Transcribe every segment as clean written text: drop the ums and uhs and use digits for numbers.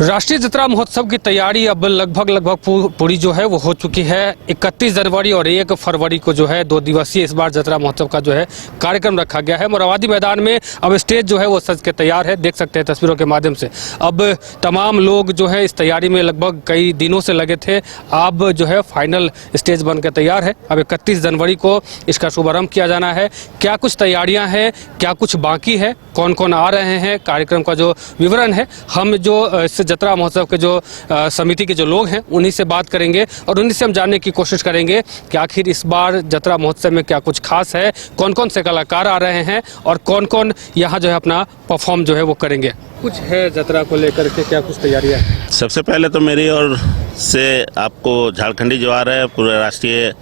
राष्ट्रीय जतरा महोत्सव की तैयारी अब लगभग पूरी जो है वो हो चुकी है। 31 जनवरी और 1 फरवरी को जो है 2 दिवसीय इस बार जतरा महोत्सव का जो है कार्यक्रम रखा गया है। मोरहाबादी मैदान में अब स्टेज जो है वो सज के तैयार है, देख सकते हैं तस्वीरों के माध्यम से। अब तमाम लोग जो है इस तैयारी में लगभग कई दिनों से लगे थे, अब जो है फाइनल स्टेज बन के तैयार है। अब 31 जनवरी को इसका शुभारंभ किया जाना है। क्या कुछ तैयारियाँ हैं, क्या कुछ बाकी है, कौन कौन आ रहे हैं, कार्यक्रम का जो विवरण है हम जो इस जतरा महोत्सव के जो समिति के जो लोग हैं उन्हीं से बात करेंगे और उन्हीं से हम जानने की कोशिश करेंगे कि आखिर इस बार जतरा महोत्सव में क्या कुछ खास है, कौन कौन से कलाकार आ रहे हैं और कौन कौन यहाँ जो है अपना परफॉर्म जो है वो करेंगे। कुछ है जतरा को लेकर के, क्या कुछ तैयारियाँ हैं? सबसे पहले तो मेरी ओर से आपको झारखंडी जो आ रहा है पूरे राष्ट्रीय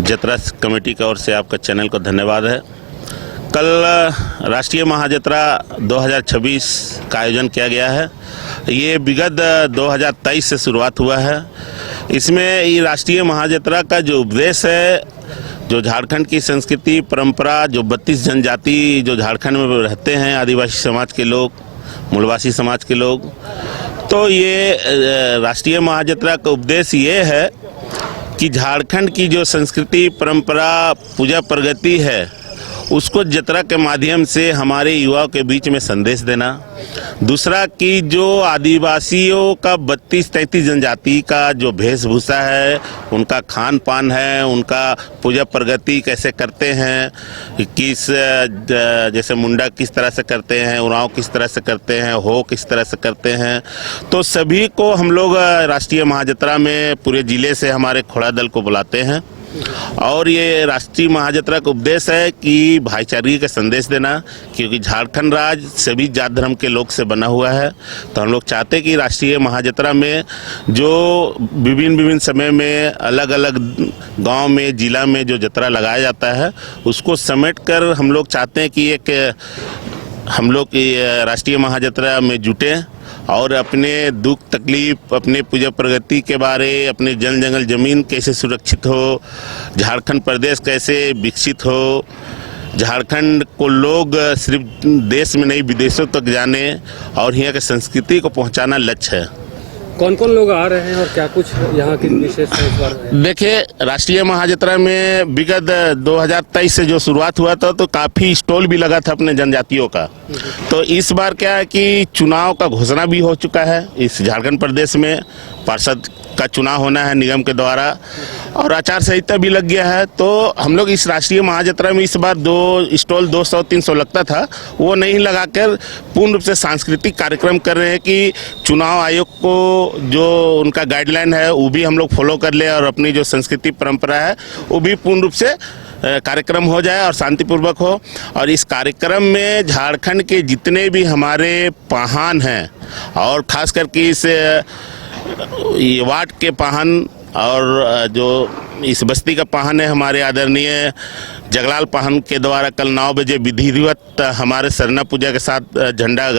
जतरा कमेटी की ओर से आपका चैनल को धन्यवाद है। कल राष्ट्रीय महाजतरा 2026 का आयोजन किया गया है। ये विगत 2023 से शुरुआत हुआ है। इसमें ये राष्ट्रीय महाजतरा का जो उपदेश है, जो झारखंड की संस्कृति परंपरा, जो 32 जनजाति जो झारखंड में रहते हैं, आदिवासी समाज के लोग, मूलवासी समाज के लोग, तो ये राष्ट्रीय महाजतरा का उपदेश ये है कि झारखंड की जो संस्कृति परंपरा पूजा प्रगति है उसको जतरा के माध्यम से हमारे युवाओं के बीच में संदेश देना। दूसरा कि जो आदिवासियों का 32-33 जनजाति का जो वेशभूषा है, उनका खान पान है, उनका पूजा प्रगति कैसे करते हैं, किस जैसे मुंडा किस तरह से करते हैं, उरांव किस तरह से करते हैं, हो किस तरह से करते हैं, तो सभी को हम लोग राष्ट्रीय महाजतरा में पूरे जिले से हमारे खोड़ा दल को बुलाते हैं। और ये राष्ट्रीय महाजतरा का उपदेश है कि भाईचारे का संदेश देना, क्योंकि झारखंड राज्य सभी जात धर्म के लोग से बना हुआ है। तो हम लोग चाहते हैं कि राष्ट्रीय महाजतरा में जो विभिन्न समय में अलग अलग गांव में, जिला में जो जतरा लगाया जाता है उसको समेटकर हम लोग चाहते हैं कि हम लोग राष्ट्रीय महाजतरा में जुटे और अपने दुख तकलीफ, अपने पूजा प्रगति के बारे, अपने जल जंगल जमीन कैसे सुरक्षित हो, झारखंड प्रदेश कैसे विकसित हो, झारखंड को लोग सिर्फ देश में नहीं विदेशों तक जाने और यहाँ की संस्कृति को पहुँचाना लक्ष्य है। कौन कौन लोग आ रहे हैं और क्या कुछ यहाँ की विशेष है इस बार? देखिए, राष्ट्रीय महाजतरा में विगत 2023 से जो शुरुआत हुआ था तो काफ़ी स्टॉल भी लगा था अपने जनजातियों का। तो इस बार क्या है कि चुनाव का घोषणा भी हो चुका है। इस झारखंड प्रदेश में पार्षद का चुनाव होना है निगम के द्वारा और आचार संहिता भी लग गया है। तो हम लोग इस राष्ट्रीय महाजतरा में इस बार 2 स्टॉल 200-300 लगता था, वो नहीं लगाकर पूर्ण रूप से सांस्कृतिक कार्यक्रम कर रहे हैं कि चुनाव आयोग को जो उनका गाइडलाइन है वो भी हम लोग फॉलो कर ले और अपनी जो संस्कृति परंपरा है वो भी पूर्ण रूप से कार्यक्रम हो जाए और शांतिपूर्वक हो। और इस कार्यक्रम में झारखंड के जितने भी हमारे पाहन हैं और खास करके इस वार्ड के पाहन और जो इस बस्ती का पाहन है, हमारे आदरणीय जगलाल पाहन के द्वारा कल 9 बजे विधिवत हमारे सरना पूजा के साथ झंडा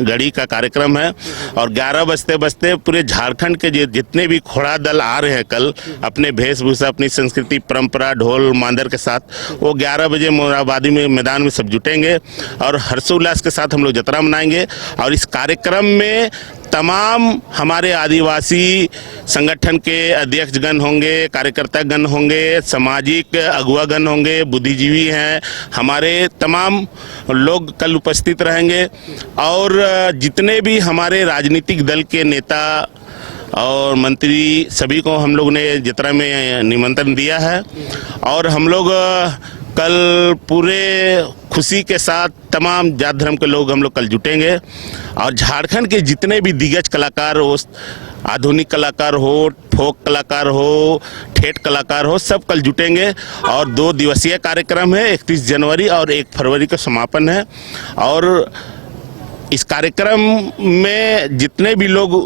गड़ी का कार्यक्रम है और 11 बजते पूरे झारखंड के जितने भी घोड़ा दल आ रहे हैं कल अपने वेशभूषा, अपनी संस्कृति परंपरा, ढोल मांदर के साथ, वो 11 बजे मोरहाबादी में मैदान में सब जुटेंगे और हर्षोल्लास के साथ हम लोग जतरा मनाएंगे। और इस कार्यक्रम में तमाम हमारे आदिवासी संगठन के अध्यक्षगण होंगे, कार्यकर्तागण होंगे, सामाजिक अगुवागण होंगे, बुद्धिजीवी हैं, हमारे तमाम लोग कल उपस्थित रहेंगे और जितने भी हमारे राजनीतिक दल के नेता और मंत्री सभी को हम लोग ने जतरा में निमंत्रण दिया है। और हम लोग कल पूरे खुशी के साथ तमाम जात धर्म के लोग हम लोग कल जुटेंगे और झारखंड के जितने भी दिग्गज कलाकार हो, आधुनिक कलाकार हो, फोक कलाकार हो, ठेठ कलाकार हो, सब कल जुटेंगे। और 2 दिवसीय कार्यक्रम है, 31 जनवरी और 1 फरवरी का समापन है। और इस कार्यक्रम में जितने भी लोग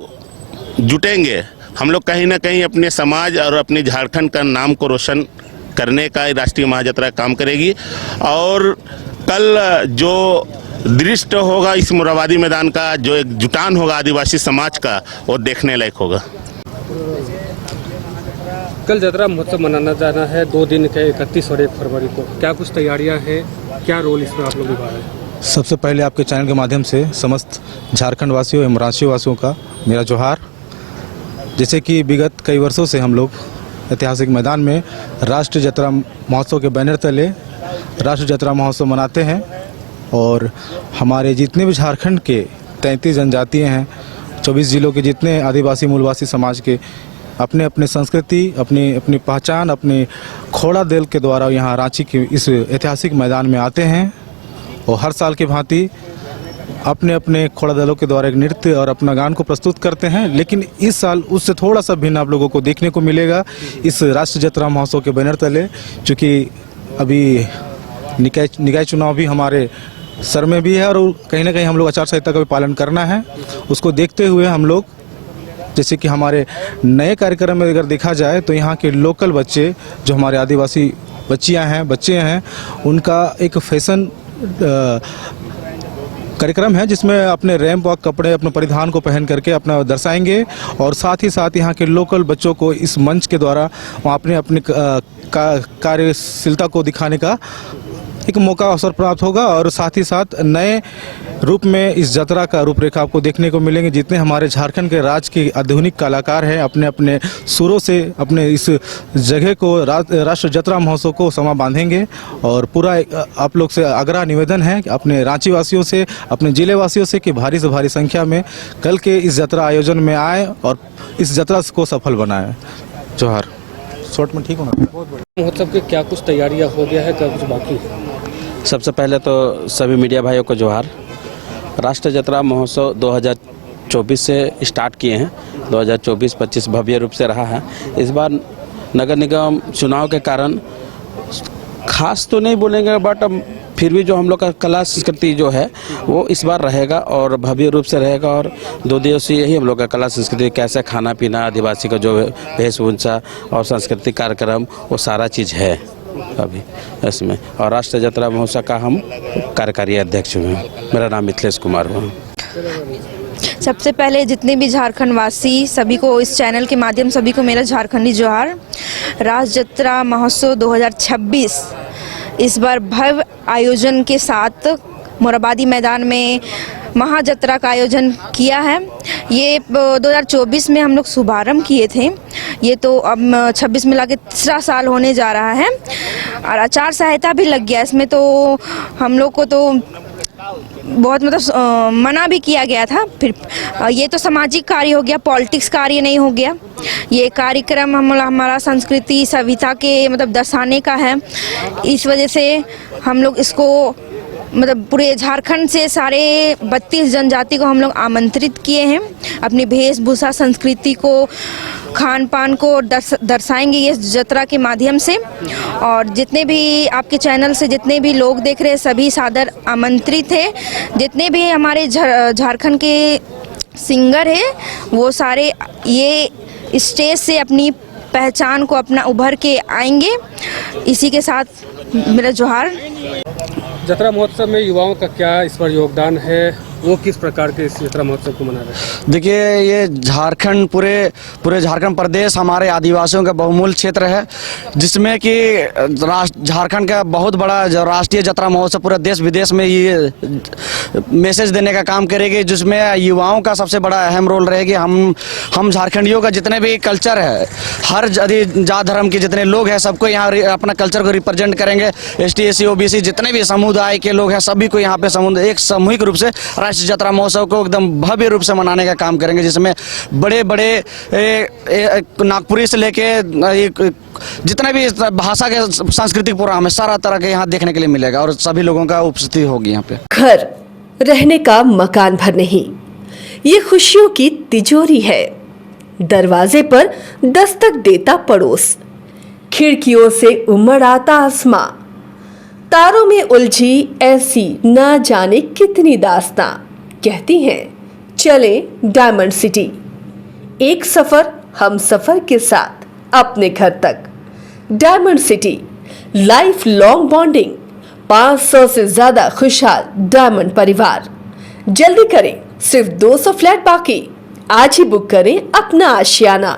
जुटेंगे हम लोग कहीं ना कहीं अपने समाज और अपने झारखंड का नाम को रोशन करने का राष्ट्रीय महाजतरा काम करेगी। और कल जो दृश्य होगा इस मोरहाबादी मैदान का, जो एक जुटान होगा आदिवासी समाज का, वो देखने लायक होगा। कल जतरा महोत्सव मनाना जाना है 2 दिन के 31 और 1 फरवरी को, क्या कुछ तैयारियां हैं, क्या रोल इसमें आप लोग निभा रहे हैं? सबसे पहले आपके चैनल के माध्यम से समस्त झारखंड वासियों एवं रांची वासियों का मेरा जोहार। जैसे कि विगत कई वर्षों से हम लोग ऐतिहासिक मैदान में राष्ट्रीय जतरा महोत्सव के बैनर तले राष्ट्रीय जतरा महोत्सव मनाते हैं और हमारे जितने भी झारखंड के 33 जनजातियाँ हैं, 24 जिलों के जितने आदिवासी मूलवासी समाज के अपने अपने संस्कृति, अपनी अपनी पहचान, अपने खोड़ा दल के द्वारा यहाँ रांची के इस ऐतिहासिक मैदान में आते हैं और हर साल की भांति अपने अपने खोड़ा दलों के द्वारा एक नृत्य और अपना गान को प्रस्तुत करते हैं। लेकिन इस साल उससे थोड़ा सा भिन्न आप लोगों को देखने को मिलेगा इस राष्ट्रीय जतरा महोत्सव के बैनर तले, चूँकि अभी निकाय चुनाव भी हमारे सर में भी है और कहीं ना कहीं हम लोग आचार संहिता का भी पालन करना है। उसको देखते हुए हम लोग, जैसे कि हमारे नए कार्यक्रम में अगर देखा जाए तो यहाँ के लोकल बच्चे जो हमारे आदिवासी बच्चे हैं उनका एक फैशन कार्यक्रम है जिसमें अपने रैंप वॉक कपड़े अपने परिधान को पहन करके अपना दर्शाएंगे और साथ ही साथ यहाँ के लोकल बच्चों को इस मंच के द्वारा वहाँ अपने कार्यशीलता को दिखाने का एक मौका अवसर प्राप्त होगा और साथ ही साथ नए रूप में इस जतरा का रूपरेखा आपको देखने को मिलेंगे। जितने हमारे झारखंड के राज्य के आधुनिक कलाकार हैं अपने अपने सुरों से अपने इस जगह को राष्ट्रीय जतरा महोत्सव को समा बांधेंगे और पूरा आप लोग से आग्रह निवेदन है अपने रांची वासियों से, अपने जिले वासियों से कि भारी से भारी संख्या में कल के इस जतरा आयोजन में आए और इस जतरा को सफल बनाए। जोहार। शॉर्ट में ठीक होना। महोत्सव की क्या कुछ तैयारियां हो गया है, क्या कुछ बाकी है? सबसे पहले तो सभी मीडिया भाइयों को जोहार। राष्ट्रीय जतरा महोत्सव 2024 से स्टार्ट किए हैं। 2024-25 भव्य रूप से रहा है। इस बार नगर निगम चुनाव के कारण खास तो नहीं बोलेंगे, बट फिर भी जो हम लोग का कला संस्कृति जो है वो इस बार रहेगा और भव्य रूप से रहेगा। और 2 दिवसीय यही हम लोग का कला संस्कृति, कैसे खाना पीना, आदिवासी का जो वेशभूषा और सांस्कृतिक कार्यक्रम, वो सारा चीज़ है अभी इसमें। और राष्ट्रीय जतरा महोत्सव का हम कार्यकारी अध्यक्ष हैं। मेरा नाम मिथिलेश कुमार हुआ। सबसे पहले जितने भी झारखंड वासी सभी को इस चैनल के माध्यम सभी को मेरा झारखंडी जोहार। राष्ट्रीय जतरा महोत्सव 2026 इस बार भव्य आयोजन के साथ मोराबादी मैदान में महाजतरा का आयोजन किया है। ये 2024 में हम लोग शुभारंभ किए थे, ये तो अब 26 मिला के तीसरा साल होने जा रहा है और आचार संहिता भी लग गया इसमें, तो हम लोग को तो बहुत मना भी किया गया था। फिर ये तो सामाजिक कार्य हो गया, पॉलिटिक्स कार्य नहीं हो गया। ये कार्यक्रम हमारा संस्कृति सभ्यता के दर्शाने का है। इस वजह से हम लोग इसको पूरे झारखंड से सारे 32 जनजाति को हम लोग आमंत्रित किए हैं। अपनी वेशभूषा संस्कृति को, खान पान को दर्शाएंगे ये जतरा के माध्यम से। और जितने भी आपके चैनल से जितने भी लोग देख रहे हैं सभी सादर आमंत्रित हैं। जितने भी हमारे झारखंड के सिंगर हैं वो सारे ये स्टेज से अपनी पहचान को अपना उभर के आएंगे। इसी के साथ मेरा जोहार। जतरा महोत्सव में युवाओं का क्या इस पर योगदान है, वो किस प्रकार के इस जतरा महोत्सव को मना रहे हैं? देखिए, ये झारखंड पूरे झारखंड प्रदेश हमारे आदिवासियों का बहुमूल्य क्षेत्र है, जिसमें कि झारखंड का बहुत बड़ा जो राष्ट्रीय जतरा महोत्सव पूरे देश विदेश में ये मैसेज देने का काम करेगी, जिसमें युवाओं का सबसे बड़ा अहम रोल रहेगी। हम झारखंडियों का जितने भी कल्चर है, हर जात धर्म के जितने लोग हैं सबको यहाँ अपना कल्चर को रिप्रेजेंट करेंगे। ST SC OBC जितने भी समुदाय के लोग हैं सभी को यहाँ पे एक सामूहिक रूप से राष्ट्रीय जतरा महोत्सव को एकदम भव्य रूप से मनाने का काम करेंगे, जिसमें बड़े बड़े नागपुरी से लेके जितने भी भाषा के सांस्कृतिक प्रोग्राम है सारा तरह के यहाँ देखने के लिए मिलेगा और सभी लोगों का उपस्थिति होगी यहाँ पे। घर रहने का मकान भर नहीं, ये खुशियों की तिजोरी है। दरवाजे पर दस्तक देता पड़ोस, खिड़कियों से उमड़ आता आसमां, तारों में उलझी ऐसी न जाने कितनी दास्तां। कहती हैं चले डायमंड सिटी, एक सफर हम सफर के साथ अपने घर तक। Diamond city, life long bonding, 500 से ज्यादा खुशहाल डायमंड परिवार। जल्दी करें, सिर्फ 200 फ्लैट बाकी। आज ही बुक करें अपना आशियाना।